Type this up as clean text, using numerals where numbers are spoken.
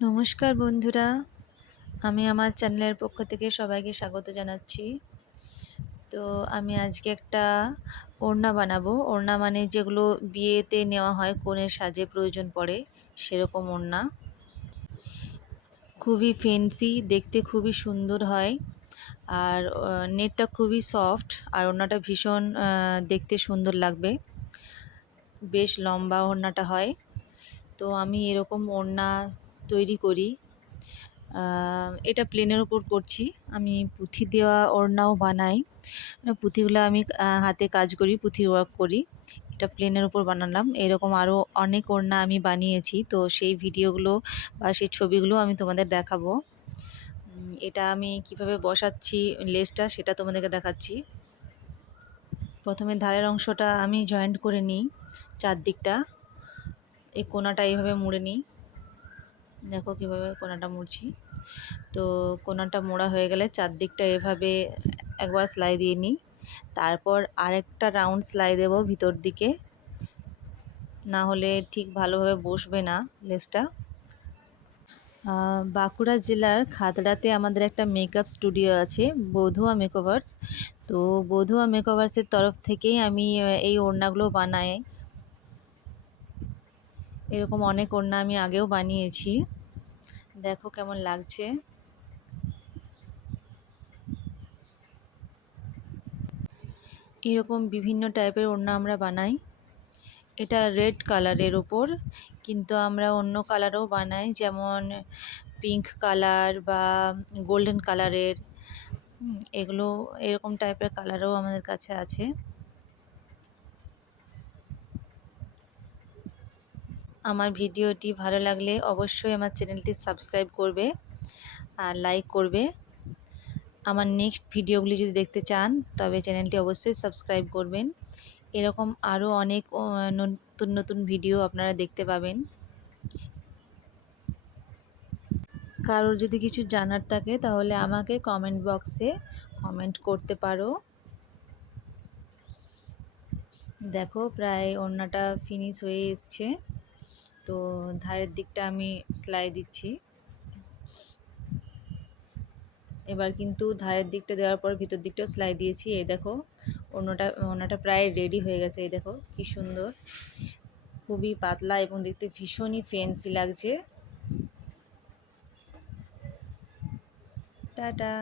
নমস্কার বন্ধুরা, আমি আমার চ্যানেলের পক্ষ থেকে সবাইকে স্বাগত জানাচ্ছি। তো আমি আজকে একটা ওড়না বানাবো। ওড়না মানে যেগুলো বিয়েতে নেওয়া হয়, কনের সাজে প্রয়োজন পড়ে সেরকম ওড়না। খুবই ফ্যান্সি, দেখতে খুবই সুন্দর হয়। আর নেটটা খুবই সফট, আর ওড়নাটা ভীষণ দেখতে সুন্দর লাগবে। বেশ লম্বা ওড়নাটা হয়। তো আমি এরকম ওড়না তৈরি করি। এটা প্লেনের ওপর করছি। আমি পুঁথি দেওয়া ওড়নাও বানাই। পুঁথিগুলো আমি হাতে কাজ করি, পুঁথির ওয়ার্ক করি। এটা প্লেনের ওপর বানালাম। এরকম আরও অনেক ওড়না আমি বানিয়েছি, তো সেই ভিডিওগুলো বা সেই ছবিগুলো আমি তোমাদের দেখাবো। এটা আমি কিভাবে বসাচ্ছি লেসটা সেটা তোমাদেরকে দেখাচ্ছি। প্রথমে ধারের অংশটা আমি জয়েন্ট করে নিই, চারদিকটা। এই কোণাটা এইভাবে মুড়ে নিই। দেখো কীভাবে কোণাটা মুড়ছি। তো কোণাটা মোড়া হয়ে গেলে চারদিকটা এভাবে একবার সেলাই দিয়ে নিই। তারপর আরেকটা রাউন্ড সেলাই দেব ভিতর দিকে, না হলে ঠিক ভালোভাবে বসবে না লেসটা। বাঁকুড়া জেলার খাতড়াতে আমাদের একটা মেকআপ স্টুডিও আছে, বধুয়া মেকওভার্স। তো বধুয়া মেকওভার্সের তরফ থেকেই আমি এই ওড়নাগুলো বানাই। এরকম অনেক ওড়না আমি আগেও বানিয়েছি, দেখো কেমন লাগছে। এরকম বিভিন্ন টাইপের ওড়না আমরা বানাই। এটা রেড কালারের ওপর, কিন্তু আমরা অন্য কালারও বানাই, যেমন পিঙ্ক কালার বা গোল্ডেন কালারের। এগুলো এরকম টাইপের কালারও আমাদের কাছে আছে। আমার ভিডিওটি ভালো লাগলে অবশ্যই আমার চ্যানেলটি সাবস্ক্রাইব করবে আর লাইক করবে। আমার নেক্সট ভিডিওগুলি যদি দেখতে চান তবে চ্যানেলটি অবশ্যই সাবস্ক্রাইব করবেন। এরকম আরও অনেক নতুন নতুন ভিডিও আপনারা দেখতে পাবেন। কারোর যদি কিছু জানার থাকে তাহলে আমাকে কমেন্ট বক্সে কমেন্ট করতে পারো। দেখো প্রায় ওড়নাটা ফিনিশ হয়ে এসছে। তো ধারের দিকটা আমি সেলাই দিচ্ছি। এবার কিন্তু ধারের দিকটা দেওয়ার পর ভিতর দিকটাও সেলাই দিয়েছি। এই দেখো ওড়নাটা প্রায় রেডি হয়ে গেছে। এই দেখো কি সুন্দর, খুবই পাতলা এবং দেখতে ভীষণই ফ্যান্সি লাগছে। টাটা।